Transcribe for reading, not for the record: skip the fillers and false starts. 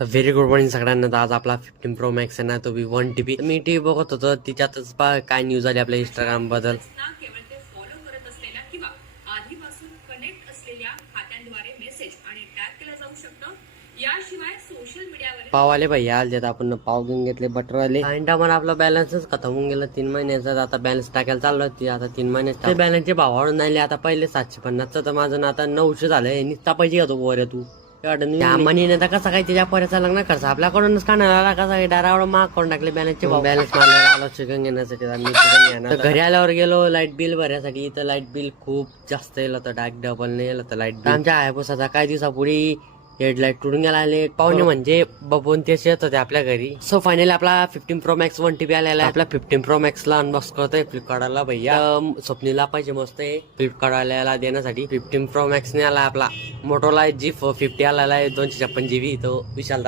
तर very good morning सगळ्यांना. तर आज आपला 15 प्रो मॅक्स आहे ना, तो 1 TB. मी टीव्ही बघत होतो, तिच्यातच काय न्यूज आली आपल्या इंस्टाग्राम बद्दल. केवळ ते फॉलो करत असलेल्या किंवा आधीपासून कनेक्ट असलेल्या खात्यांद्वारे मेसेज आणि टॅग केलं जाऊ शकतं. याशिवाय सोशल मीडियावर पाव आले भैया आले. आपण पाव घेऊन घेतले, बटर आले. आणि मला आपला बॅलन्सच खतम होऊन गेला 3 महिन्याचा. आता बॅलन्स टाकायला चाललो होती. आता 3 महिन्याचे बॅलन्सचे भाव वाढून आले. आता पहिले 750चं तर माझं ना आता 900 झालंय. नुसता पैसे घेतो पोऱ्या तू मनीने तर कसं काय त्याच्या पोऱ्याचा लग्न खर्च आपल्याकडूनच काढणार. कसा डायरेक्ट माग करून टाकले बॅलन्सचे भाव. बॅलन्स मारला आलो चिकन घेण्यासाठी. मी चिकन घेणार. घरी आल्यावर गेलो लाईट बिल भरण्यासाठी. इथं लाईट बिल खूप जास्त येलं होतं. डायरेक्ट डबल नाही येलं होतं लाईट बिल. आमच्या हायपोसाचा काही दिवसापुढे हेडलाईट तुडून गेला आले. पाहुणे म्हणजे बघून तेच येत होते आपल्या घरी. सो फायनली आपला 15 प्रो मॅक्स 1 TB आलेला आहे. आपला 15 प्रो मॅक्स ला अनबॉक्स करतोय फ्लिपकार्टला भैया. स्वप्नीला पाहिजे मस्त आहे फ्लिपकार्ट वाल्याला देण्यासाठी. 15 प्रो मॅक्स ने आला आपला मोटोला G50 आलेला आहे 256 GB. तो विशाल